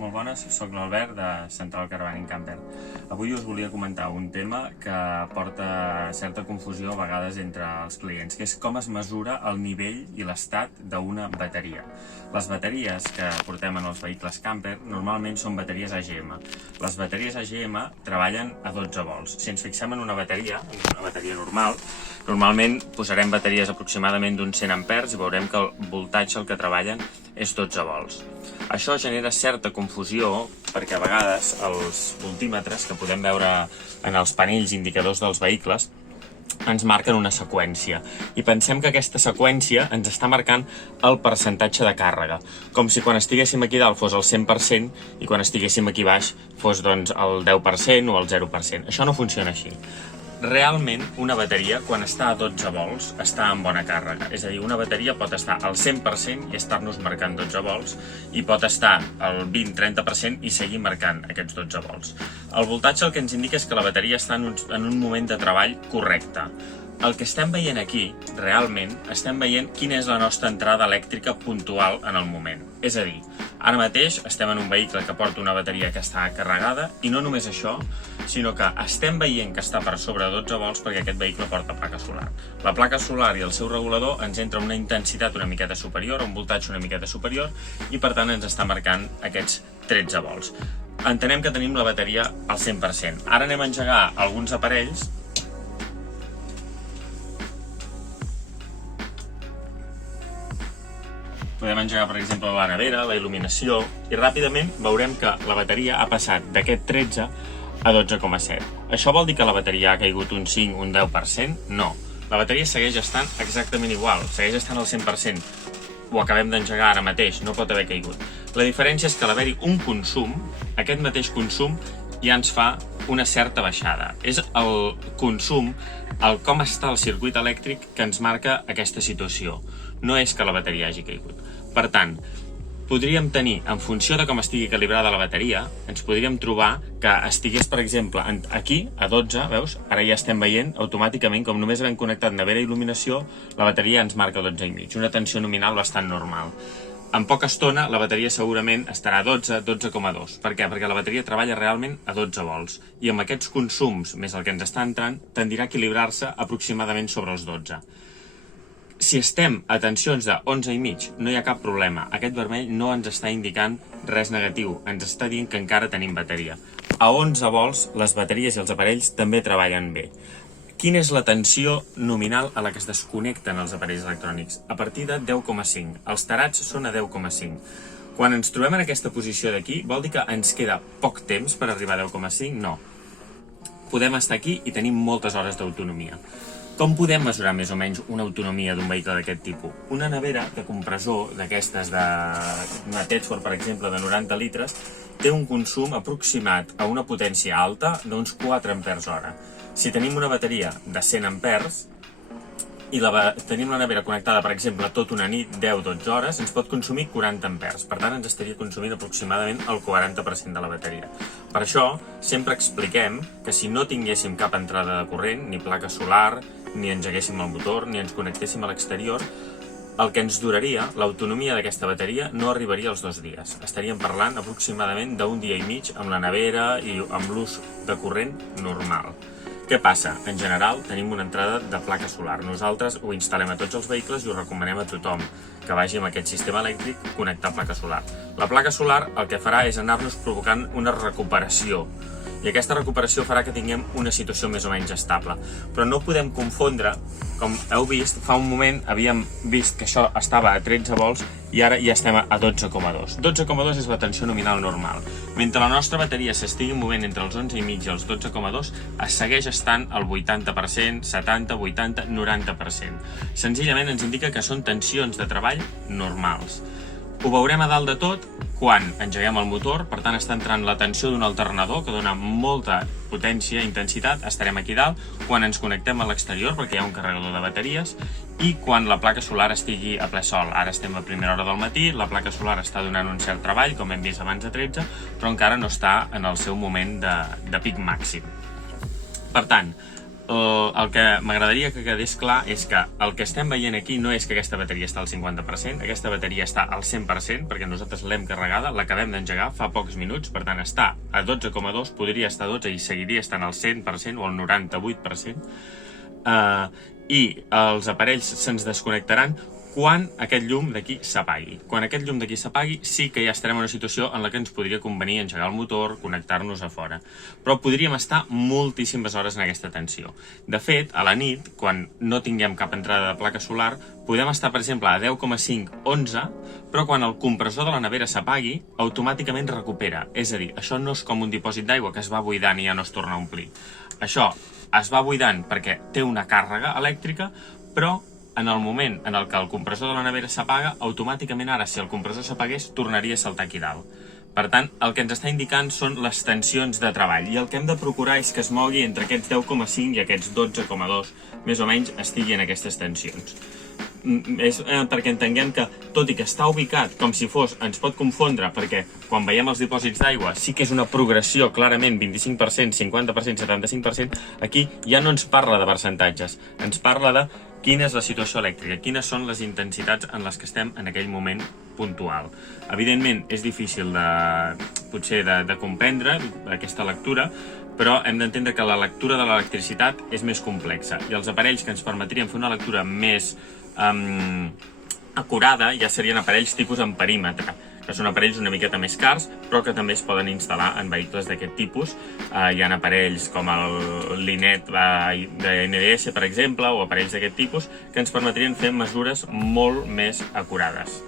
Molt bones, soc l'Albert de Central Caravan Camper. Avui us volia comentar un tema que porta certa confusió a vegades entre els clients, que és com es mesura el nivell i l'estat d'una bateria. Les bateries que portem en els vehicles camper normalment són bateries AGM. Les bateries AGM treballen a 12 volts. Si ens fixem en una bateria normal, normalment posarem bateries aproximadament d'uns 100 amperes i veurem que el voltatge el que treballen és 12 volts. Això genera certa confusió perquè a vegades els voltímetres que podem veure en els panells indicadors dels vehicles ens marquen una seqüència i pensem que aquesta seqüència ens està marcant el percentatge de càrrega, com si quan estiguéssim aquí dalt fos el 100% i quan estiguéssim aquí baix fos doncs el 10% o el 0%. Això no funciona així. Realment, una bateria, quan està a 12 volts, està en bona càrrega. És a dir, una bateria pot estar al 100% i estar-nos marcant 12 volts i pot estar al 20-30% i seguir marcant aquests 12 volts. El voltatge el que ens indica és que la bateria està en un moment de treball correcte. El que estem veient aquí, realment, estem veient quina és la nostra entrada elèctrica puntual en el moment. És a dir, ara mateix estem en un vehicle que porta una bateria que està carregada i no només això, sinó que estem veient que està per sobre de 12 volts perquè aquest vehicle porta placa solar. La placa solar i el seu regulador ens entra una intensitat una miqueta superior, un voltatge una miqueta superior i per tant ens està marcant aquests 13 volts. Entenem que tenim la bateria al 100%. Ara anem a engegar alguns aparells. Podem engegar, per exemple, la nevera, la il·luminació, i ràpidament veurem que la bateria ha passat d'aquest 13 a 12,7. Això vol dir que la bateria ha caigut un 5, un 10%? No. La bateria segueix estant exactament igual, segueix estant al 100%. Ho acabem d'engegar ara mateix, no pot haver caigut. La diferència és que a l'haver-hi un consum, aquest mateix consum ja ens fa una certa baixada. És el consum, el com està el circuit elèctric que ens marca aquesta situació. No és que la bateria hagi caigut. Per tant, podríem tenir, en funció de com estigui calibrada la bateria, ens podríem trobar que estigués, per exemple, aquí, a 12, veus? Ara ja estem veient automàticament, com només havent connectat nevera i il·luminació, la bateria ens marca 12,5, una tensió nominal bastant normal. En poca estona, la bateria segurament estarà a 12, 12,2. Per què? Perquè la bateria treballa realment a 12 volts. I amb aquests consums, més el que ens està entrant, tendirà a equilibrar-se aproximadament sobre els 12. Si estem a tensions de 11,5, no hi ha cap problema. Aquest vermell no ens està indicant res negatiu, ens està dient que encara tenim bateria. A 11 volts, les bateries i els aparells també treballen bé. Quina és la tensió nominal a la que es desconnecten els aparells electrònics? A partir de 10,5. Els tarats són a 10,5. Quan ens trobem en aquesta posició d'aquí, vol dir que ens queda poc temps per arribar a 10,5? No. Podem estar aquí i tenim moltes hores d'autonomia. Com podem mesurar més o menys una autonomia d'un vehicle d'aquest tipus? Una nevera de compressor d'aquestes d'una Tedford, per exemple, de 90 litres, té un consum aproximat a una potència alta d'uns 4 amperes hora. Si tenim una bateria de 100 amperes i tenim la nevera connectada, per exemple, tota una nit, 10-12 hores, ens pot consumir 40 amperes. Per tant, ens estaria consumint aproximadament el 40% de la bateria. Per això, sempre expliquem que si no tinguéssim cap entrada de corrent, ni placa solar, ni engeguéssim el motor, ni ens connectéssim a l'exterior, el que ens duraria, l'autonomia d'aquesta bateria, no arribaria als 2 dies. Estaríem parlant aproximadament d'un dia i mig amb la nevera i amb l'ús de corrent normal. Què passa? En general, tenim una entrada de placa solar. Nosaltres ho instal·lem a tots els vehicles i ho recomanem a tothom que vagi amb aquest sistema elèctric connectar placa solar. La placa solar el que farà és anar-nos provocant una recuperació i aquesta recuperació farà que tinguem una situació més o menys estable. Però no podem confondre, com heu vist, fa un moment havíem vist que això estava a 13 volts i ara ja estem a 12,2. 12,2 és la tensió nominal normal. Mentre la nostra bateria s'estigui movent entre els 11,5 i els 12,2, es segueix estant al 80%, 70%, 80%, 90%. Senzillament ens indica que són tensions de treball normals. Ho veurem a dalt de tot quan engeguem el motor, per tant està entrant la tensió d'un alternador que dona molta potència i intensitat, estarem aquí dalt, quan ens connectem a l'exterior perquè hi ha un carregador de bateries i quan la placa solar estigui a ple sol. Ara estem a primera hora del matí, la placa solar està donant un cert treball, com hem vist abans de 13, però encara no està en el seu moment de pic màxim. Per tant, el que m'agradaria que quedés clar és que el que estem veient aquí no és que aquesta bateria està al 50%, aquesta bateria està al 100%, perquè nosaltres l'hem carregada, l'acabem d'engegar fa pocs minuts, per tant està a 12,2, podria estar a 12 i seguiria estant al 100% o al 98%, i els aparells se'ns desconnectaran quan aquest llum d'aquí s'apagui. Quan aquest llum d'aquí s'apagui, sí que ja estarem en una situació en la que ens podria convenir engegar el motor, connectar-nos a fora. Però podríem estar moltíssimes hores en aquesta tensió. De fet, a la nit, quan no tinguem cap entrada de placa solar, podem estar, per exemple, a 10,5, 11, però quan el compressor de la nevera s'apagui, automàticament recupera. És a dir, això no és com un dipòsit d'aigua que es va buidant i ja no es torna a omplir. Això es va buidant perquè té una càrrega elèctrica, però en el moment en el que el compressor de la nevera s'apaga, automàticament ara, si el compressor s'apagués, tornaria a saltar aquí dalt. Per tant, el que ens està indicant són les tensions de treball, i el que hem de procurar és que es mogui entre aquests 10,5 i aquests 12,2, més o menys estigui en aquestes tensions. És perquè entenguem que, tot i que està ubicat com si fos, ens pot confondre, perquè quan veiem els dipòsits d'aigua sí que és una progressió clarament 25%, 50%, 75%, aquí ja no ens parla de percentatges, ens parla de quina és la situació elèctrica, quines són les intensitats en les que estem en aquell moment puntual. Evidentment, és difícil potser de comprendre aquesta lectura, però hem d'entendre que la lectura de l'electricitat és més complexa, i els aparells que ens permetrien fer una lectura més acurada ja serien aparells tipus en perímetre, que són aparells una miqueta més cars, però que també es poden instal·lar en vehicles d'aquest tipus. Hi ha aparells com l'INET de NDS, per exemple, o aparells d'aquest tipus, que ens permetrien fer mesures molt més acurades.